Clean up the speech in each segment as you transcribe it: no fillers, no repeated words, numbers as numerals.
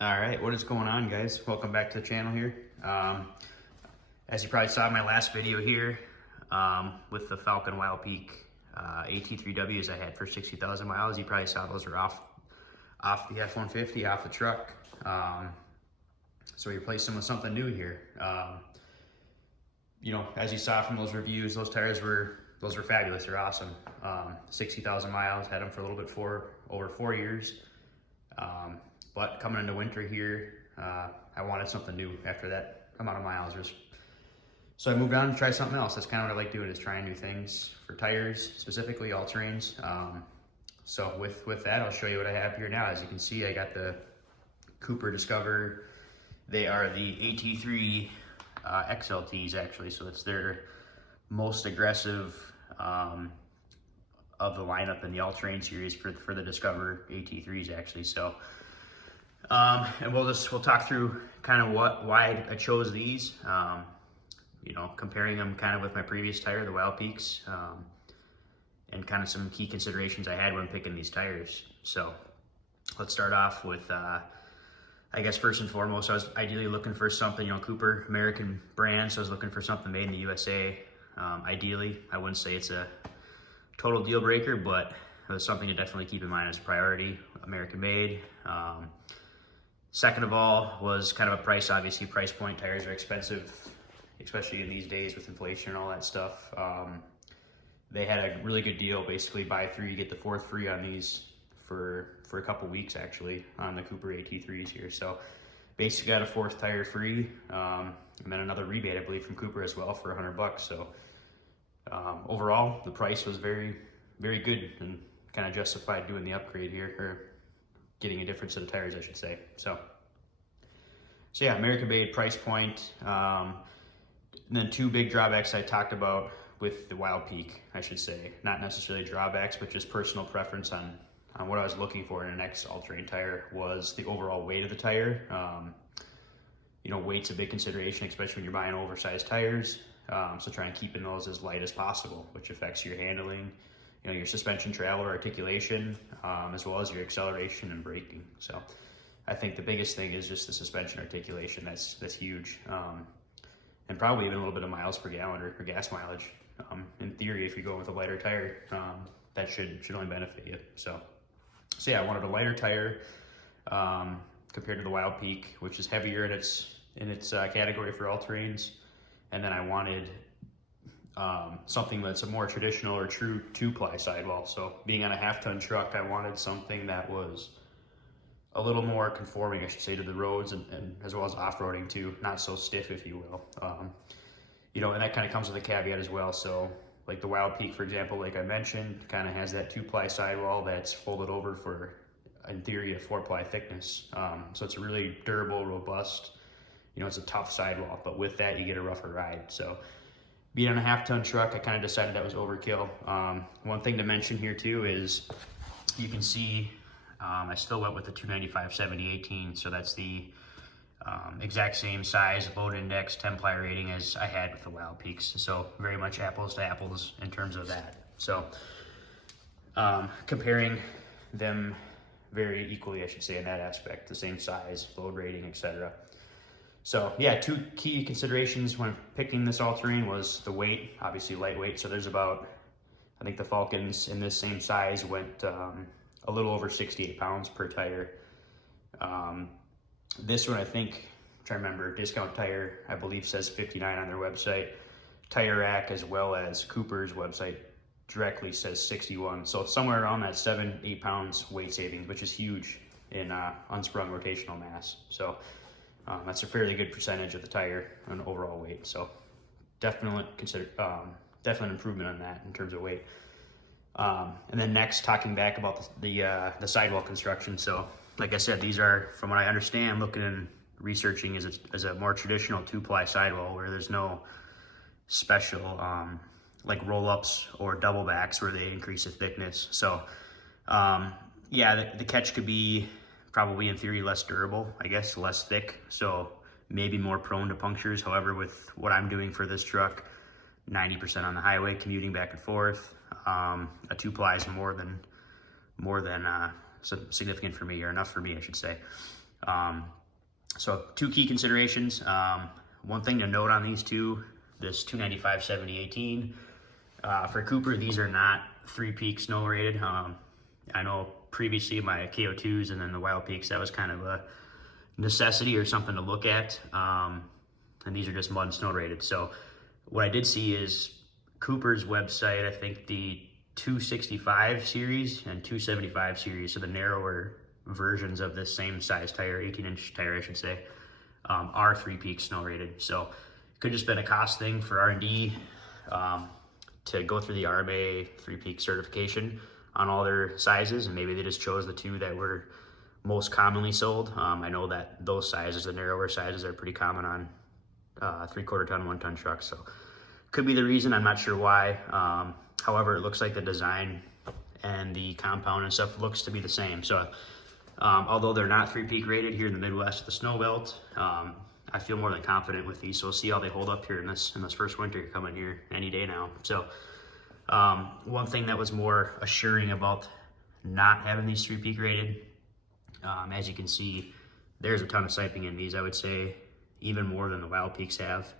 All right, what is going on, guys? Welcome back to the channel here. As you probably saw in my last video here, with the Falcon Wild Peak AT3Ws I had for 60,000 miles, you probably saw those were off the F-150, off the truck. So we replaced them with something new here. As you saw from those reviews, those tires were fabulous. They're awesome. 60,000 miles, had them for a little bit over 4 years. But coming into winter here, I wanted something new after that amount of miles. So I moved on to try something else. That's kind of what I like doing, is trying new things for tires, specifically all terrains. So with that, I'll show you what I have here now. As you can see, I got the Cooper Discover. They are the AT3 XLTs actually, so it's their most aggressive of the lineup in the all-terrain series for the Discover AT3s actually. So and we'll talk through kind of why I chose these, comparing them kind of with my previous tire, the Wild Peaks, and kind of some key considerations I had when picking these tires. So let's start off with, I guess first and foremost, I was ideally looking for something, Cooper, American brand, so I was looking for something made in the USA. Ideally, I wouldn't say it's a total deal breaker, but it was something to definitely keep in mind as a priority, American made. Second of all was kind of a price, obviously price point. Tires are expensive, especially in these days with inflation and all that stuff. They had a really good deal, basically buy three, get the fourth free on these for a couple weeks actually on the Cooper AT3s here. So basically got a fourth tire free, and then another rebate, I believe, from Cooper as well for $100. So overall, the price was very, very good and kind of justified doing the upgrade here, or getting a different set of tires, I should say. So yeah, American made, price point. And then two big drawbacks I talked about with the Wild Peak, I should say. Not necessarily drawbacks, but just personal preference on what I was looking for in an next all-terrain tire was the overall weight of the tire. Weight's a big consideration, especially when you're buying oversized tires. So trying to keep those as light as possible, which affects your handling, your suspension travel or articulation, as well as your acceleration and braking. So I think the biggest thing is just the suspension articulation. That's huge. And probably even a little bit of miles per gallon or gas mileage. In theory, if you go with a lighter tire, that should only benefit you. So yeah, I wanted a lighter tire compared to the Wild Peak, which is heavier in its category for all terrains. And then I wanted something that's a more traditional or true two-ply sidewall. So being on a half-ton truck, I wanted something that was a little more conforming, I should say, to the roads and as well as off-roading too, not so stiff, if you will. And that kind of comes with a caveat as well. So like the Wild Peak, for example, like I mentioned, kind of has that two-ply sidewall that's folded over for, in theory, a 4-ply thickness. So it's really durable, robust. It's a tough sidewall, but with that, you get a rougher ride. So being on a half-ton truck, I kind of decided that was overkill. One thing to mention here too is you can see I still went with the 295/70/18, so that's the exact same size, load index, 10-ply rating as I had with the Wild Peaks. So very much apples to apples in terms of that. So comparing them very equally, I should say, in that aspect, the same size, load rating, etc. So yeah, two key considerations when picking this all-terrain was the weight, obviously lightweight. So there's about, I think the Falcons in this same size went a little over 68 pounds per tire. This one, I think, I'm trying to remember, Discount Tire, I believe, says 59 on their website. Tire Rack, as well as Cooper's website, directly says 61. So it's somewhere around that 7-8 pounds weight savings, which is huge in unsprung rotational mass. So that's a fairly good percentage of the tire and overall weight. So definitely definite improvement on that in terms of weight. And then next, talking back about the sidewall construction. So like I said, these are, from what I understand, looking and researching, as a more traditional two-ply sidewall where there's no special like roll-ups or double backs where they increase the thickness. So yeah, the catch could be probably in theory less durable, I guess, less thick, so maybe more prone to punctures. However, with what I'm doing for this truck, 90% on the highway, commuting back and forth, a two-ply is more than significant for me, or enough for me, I should say. So 2 key considerations. One thing to note on these two, this 295/70/18, for Cooper, these are not 3-peak snow rated. I know previously my KO2s and then the Wild Peaks, that was kind of a necessity or something to look at. And these are just mud and snow rated. So what I did see is Cooper's website, I think the 265 series and 275 series, so the narrower versions of this same size tire, 18-inch tire, I should say, are 3-peak snow rated. So it could just been a cost thing for R&D to go through the RMA 3-peak certification on all their sizes, and maybe they just chose the 2 that were most commonly sold. I know that those sizes, the narrower sizes, are pretty common on 3/4 ton, 1 ton trucks. So could be the reason. I'm not sure why. However, it looks like the design and the compound and stuff looks to be the same. So although they're not 3-peak rated here in the Midwest of the snow belt, I feel more than confident with these. So we'll see how they hold up here in this first winter coming here any day now. So one thing that was more assuring about not having these 3-peak rated, as you can see, there's a ton of siping in these. I would say even more than the Wild Peaks have.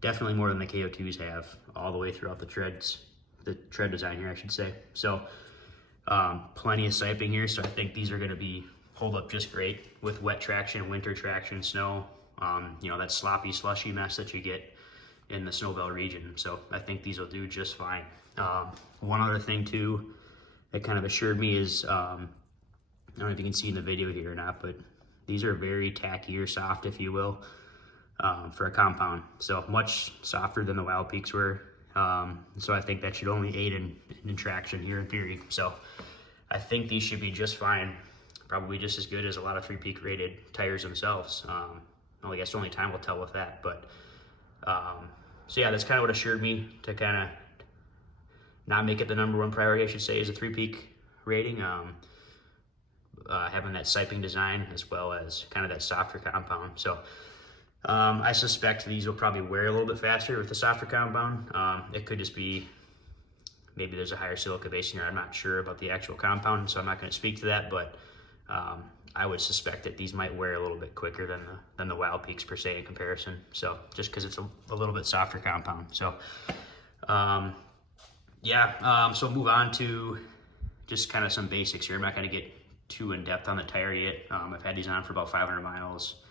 Definitely more than the KO2s have, all the way throughout the tread design here, I should say. So plenty of siping here, so I think these are gonna hold up just great with wet traction, winter traction, snow, you know, that sloppy, slushy mess that you get in the snow belt region. So I think these will do just fine. One other thing too that kind of assured me is, I don't know if you can see in the video here or not, but these are very tacky or soft, if you will, for a compound. So much softer than the Wild Peaks were. So I think that should only aid in traction here in theory. So I think these should be just fine. Probably just as good as a lot of 3-peak rated tires themselves. Well, I guess only time will tell with that. But so yeah, that's kind of what assured me to kind of not make it the #1 priority, I should say, is a 3-peak rating. Having that siping design as well as kind of that softer compound. So I suspect these will probably wear a little bit faster with the softer compound. It could just be maybe there's a higher silica base in here. I'm not sure about the actual compound, so I'm not going to speak to that, but I would suspect that these might wear a little bit quicker than the Wild Peaks per se in comparison. So just because it's a little bit softer compound. So yeah, so move on to just kind of some basics here. I'm not going to get too in depth on the tire yet. I've had these on for about 500 miles.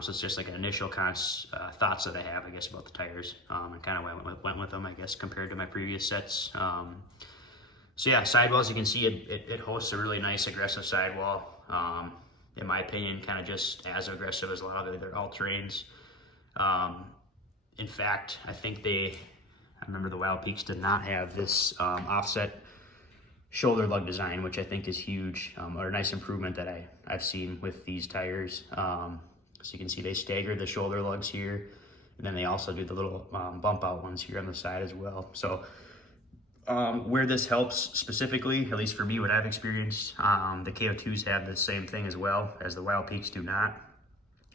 So it's just like an initial thoughts that I have, I guess, about the tires, and kind of went with them, I guess, compared to my previous sets. So yeah, sidewall, as you can see, it hosts a really nice aggressive sidewall. In my opinion, kind of just as aggressive as a lot of the other all-terrains. In fact, I remember the Wild Peaks did not have this offset shoulder lug design, which I think is huge, or a nice improvement that I've seen with these tires. So you can see they stagger the shoulder lugs here, and then they also do the little bump out ones here on the side as well. So where this helps specifically, at least for me, what I've experienced, the KO2s have the same thing as well as the Wild Peaks do not.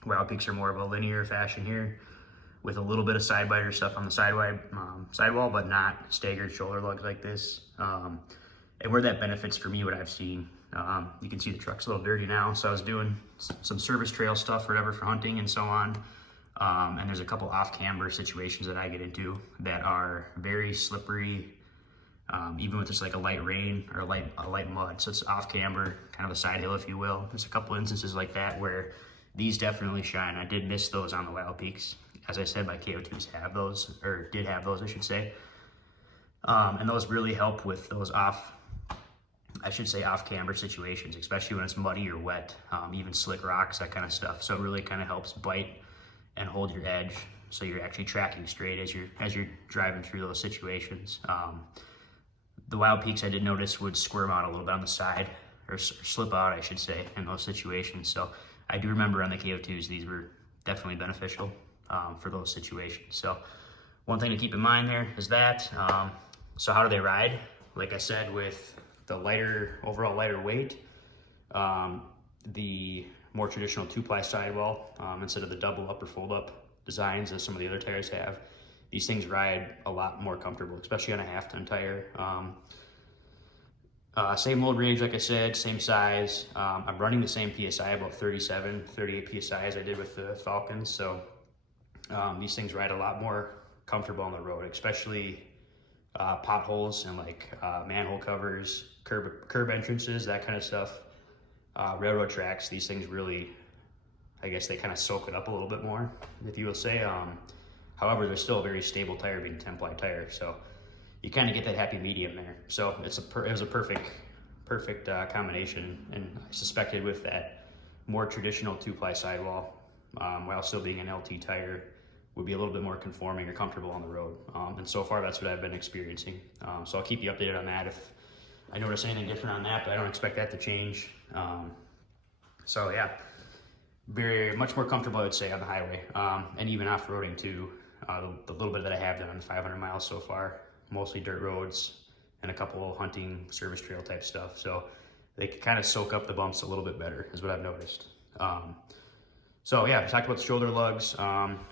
Wild Peaks are more of a linear fashion here with a little bit of side biter stuff on the sidewall, but not staggered shoulder lugs like this. And where that benefits for me, what I've seen, you can see the truck's a little dirty now. So I was doing some service trail stuff, whatever, for hunting and so on. And there's a couple off-camber situations that I get into that are very slippery, even with just like a light rain or a light mud. So it's off-camber, kind of a side hill, if you will. There's a couple instances like that where these definitely shine. I did miss those on the Wild Peaks. As I said, my KO2s have those, or did have those, I should say. And those really help with those off-camber situations, especially when it's muddy or wet, even slick rocks, that kind of stuff. So it really kind of helps bite and hold your edge, so you're actually tracking straight as you're driving through those situations. The Wild Peaks, I did notice, would squirm out a little bit on the side, or slip out, I should say, in those situations. So I do remember on the KO2s, these were definitely beneficial for those situations. So one thing to keep in mind there is that. So how do they ride? Like I said, with the overall lighter weight, the more traditional 2-ply sidewall, instead of the double up or fold up designs as some of the other tires have, these things ride a lot more comfortable, especially on a half-ton tire. Same load range, like I said, same size. I'm running the same PSI, about 37, 38 PSI as I did with the Falcons. So these things ride a lot more comfortable on the road, especially potholes and like manhole covers, curb entrances, that kind of stuff. Railroad tracks, these things really, I guess they kind of soak it up a little bit more, if you will say. However, they're still a very stable tire, being a 10-ply tire. So you kind of get that happy medium there. So it was a perfect combination, and I suspected with that more traditional 2-ply sidewall, while still being an LT tire, would be a little bit more conforming or comfortable on the road. And so far, that's what I've been experiencing. So I'll keep you updated on that if I notice anything different on that, but I don't expect that to change. So yeah, very much more comfortable, I would say, on the highway, and even off-roading too. The little bit that I have done on 500 miles so far, mostly dirt roads and a couple hunting service trail type stuff. So they can kind of soak up the bumps a little bit better, is what I've noticed. So yeah, we talked about the shoulder lugs.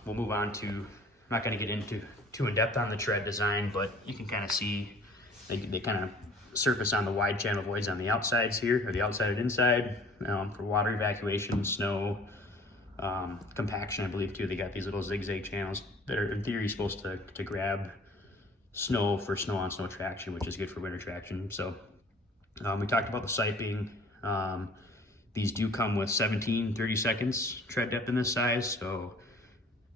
We'll move on to, I'm not going to get into too in depth on the tread design, but you can kind of see they kind of surface on the wide channel voids on the outsides here, or the outside and inside, for water evacuation, snow, compaction, I believe too. They got these little zigzag channels that are in theory supposed to grab snow for snow on snow traction, which is good for winter traction. So we talked about the siping. These do come with 17 30-seconds tread depth in this size. So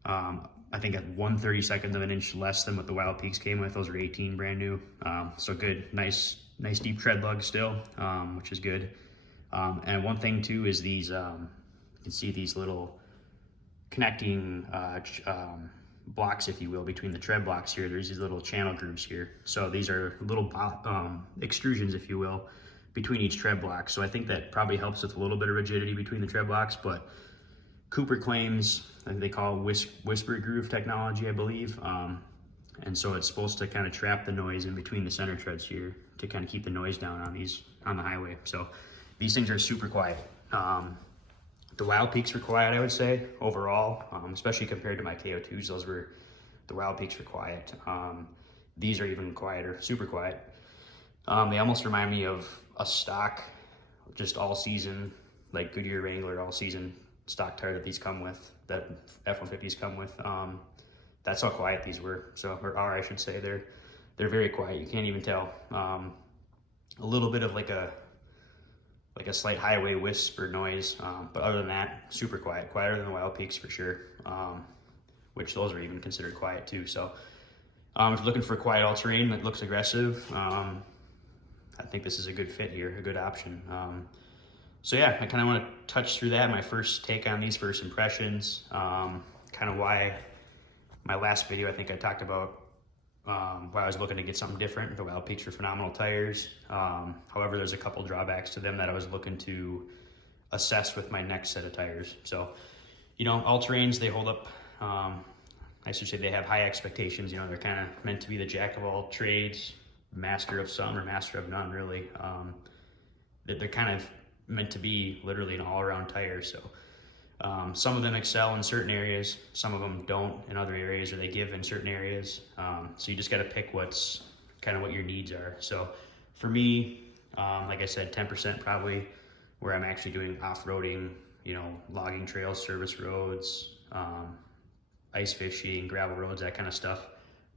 I think at 1/32 of an inch less than what the Wild Peaks came with. Those are 18 brand new. So good, nice deep tread lug still, which is good. And one thing too is these, you can see these little connecting blocks, if you will, between the tread blocks here. There's these little channel grooves here. So these are little extrusions, if you will, between each tread block. So I think that probably helps with a little bit of rigidity between the tread blocks, but Cooper claims, I think they call it whisper groove technology, I believe. And so it's supposed to kind of trap the noise in between the center treads here to kind of keep the noise down on the highway. So these things are super quiet. The Wild Peaks were quiet, I would say, overall, especially compared to my KO2s. The Wild Peaks were quiet. These are even quieter, super quiet. They almost remind me of a stock, just all season, like Goodyear Wrangler all season stock tire that these come with, that F-150s come with. That's how quiet these were. So, or I should say, they're very quiet. You can't even tell. A little bit of like a slight highway whisper noise, but other than that, super quiet, quieter than the Wild Peaks for sure. Which those are even considered quiet too. So if you're looking for quiet all-terrain that looks aggressive, I think this is a good fit here, a good option. So yeah, I kind of want to touch through that, my first take on these first impressions, kind of why my last video, I think I talked about why I was looking to get something different. The Wild Peaks are phenomenal tires. However, there's a couple drawbacks to them that I was looking to assess with my next set of tires. So, you know, all-terrains, they hold up. I should say they have high expectations. You know, they're kind of meant to be the jack of all trades, master of some or master of none, really. They're kind of meant to be literally an all-around tire. So some of them excel in certain areas, some of them don't in other areas, or they give in certain areas. So you just got to pick what's kind of what your needs are. So for me, like I said, 10% probably where I'm actually doing off-roading, you know, logging trails, service roads, ice fishing, gravel roads, that kind of stuff.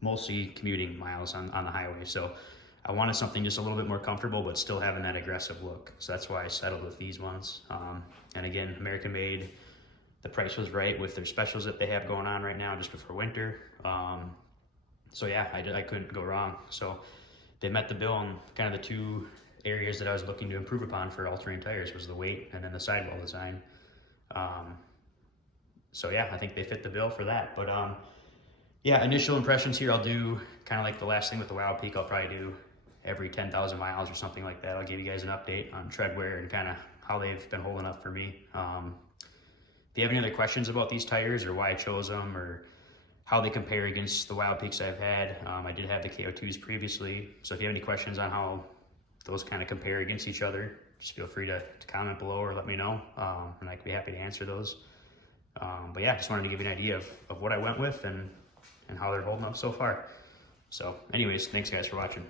Mostly commuting miles on the highway. So I wanted something just a little bit more comfortable, but still having that aggressive look. So that's why I settled with these ones. And again, American made. The price was right with their specials that they have going on right now just before winter. So yeah, I couldn't go wrong. So they met the bill on kind of the two areas that I was looking to improve upon for all-terrain tires, was the weight and then the sidewall design. So yeah, I think they fit the bill for that. But yeah, initial impressions here, I'll do kind of like the last thing with the Wild Peak. I'll probably do every 10,000 miles or something like that. I'll give you guys an update on tread wear and kind of how they've been holding up for me. If you have any other questions about these tires or why I chose them or how they compare against the Wild Peaks I've had, I did have the KO2s previously. So if you have any questions on how those kind of compare against each other, just feel free to comment below or let me know, and I could be happy to answer those. But yeah, just wanted to give you an idea of what I went with and how they're holding up so far. So anyways, thanks guys for watching.